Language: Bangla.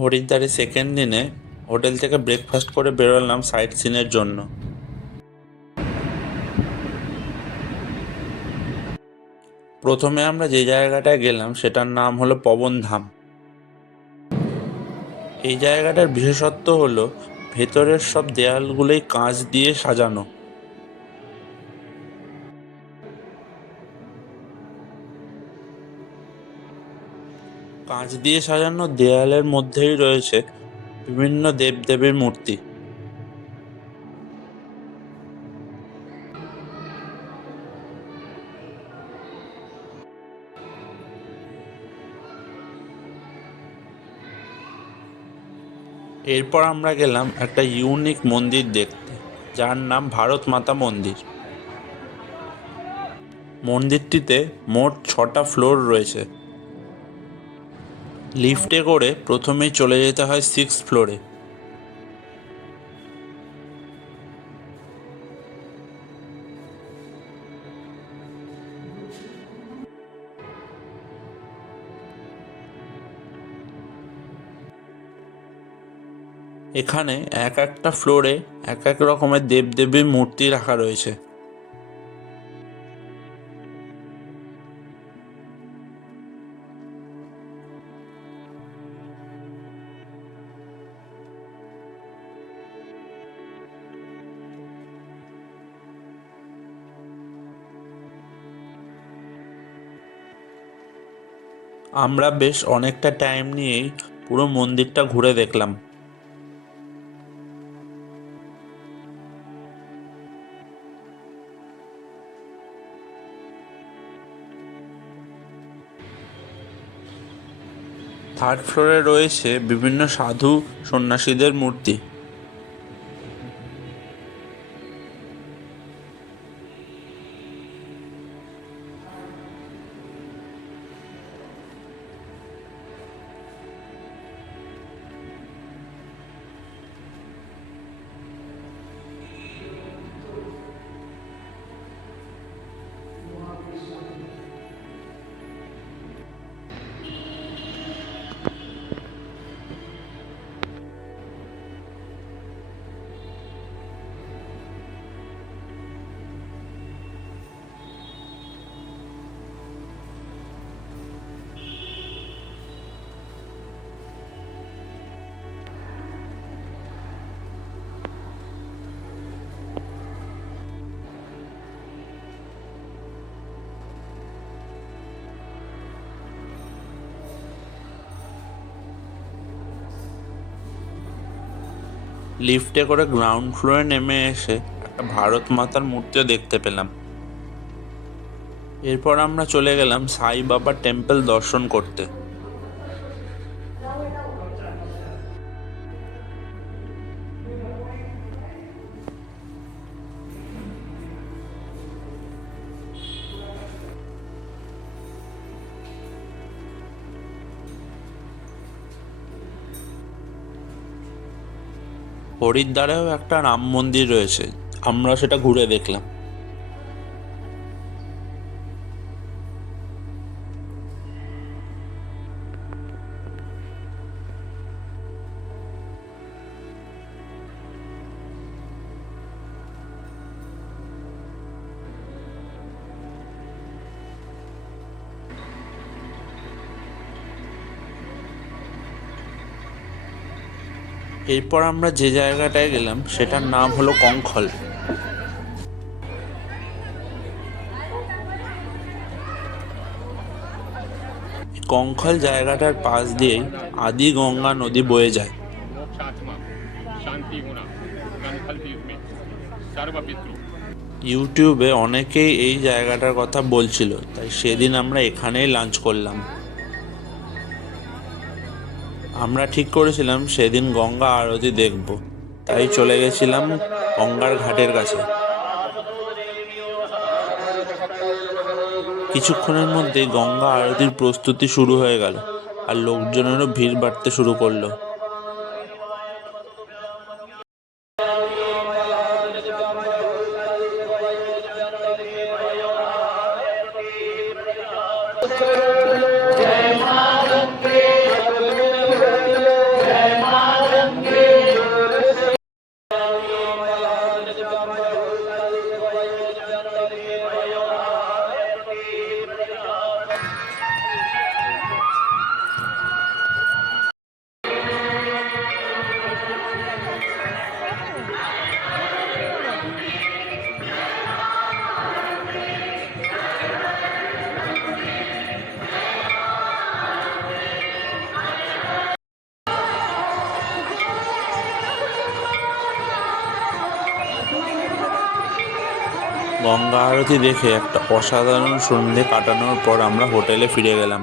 হরিদ্বারে সেকেন্ড দিনে হোটেল থেকে ব্রেকফাস্ট করে বেরোলাম সাইট সিনের জন্য। প্রথমে আমরা যে জায়গাটায় গেলাম সেটার নাম হলো পবনধাম। এই জায়গাটার বিশেষত্ব হলো ভেতরের সব দেয়ালগুলোই কাঁচ দিয়ে সাজানো। কাঁচ দিয়ে সাজানো দেয়ালের মধ্যেই রয়েছে বিভিন্ন দেবদেবীর মূর্তি। এরপর আমরা গেলাম একটা ইউনিক মন্দির দেখতে, যার নাম ভারত মাতা মন্দির। মন্দিরটিতে মোট 6টা ফ্লোর রয়েছে। লিফটে করে প্রথমেই চলে যেতে হয় 6th ফ্লোরে। এখানে এক একটা ফ্লোরে এক এক রকমের দেবদেবীর মূর্তি রাখা রয়েছে। আমরা বেশ অনেকটা টাইম নিয়েই পুরো মন্দিরটা ঘুরে দেখলাম। থার্ড ফ্লোরে রয়েছে বিভিন্ন সাধু সন্ন্যাসীদের মূর্তি। লিফটে করে গ্রাউন্ড ফ্লোরে নেমে এসে একটা ভারত মাতার মূর্তিও দেখতে পেলাম। এরপর আমরা চলে গেলাম সাই বাবা টেম্পল দর্শন করতে। হরিদ্বারেও একটা রাম মন্দির রয়েছে, আমরা সেটা ঘুরে দেখলাম। এরপর আমরা যে জায়গাটায় গেলাম সেটার নাম হলো কঙ্খল। কঙ্খল জায়গাটার পাশ দিয়েই আদি গঙ্গা নদী বয়ে যায়। ইউটিউবে অনেকেই এই জায়গাটার কথা বলছিল, তাই সেদিন আমরা এখানেই লাঞ্চ করলাম। আমরা ঠিক করেছিলাম সেদিন গঙ্গা আরতি দেখব, তাই চলে গেছিলাম গঙ্গার ঘাটের কাছে। কিছুক্ষণের মধ্যেই গঙ্গা আরতির প্রস্তুতি শুরু হয়ে গেল, আর লোকজনেরও ভিড় বাড়তে শুরু করলো। গঙ্গা আরতি দেখে একটা অসাধারণ সন্ধে কাটানোর পর আমরা হোটেলে ফিরে গেলাম।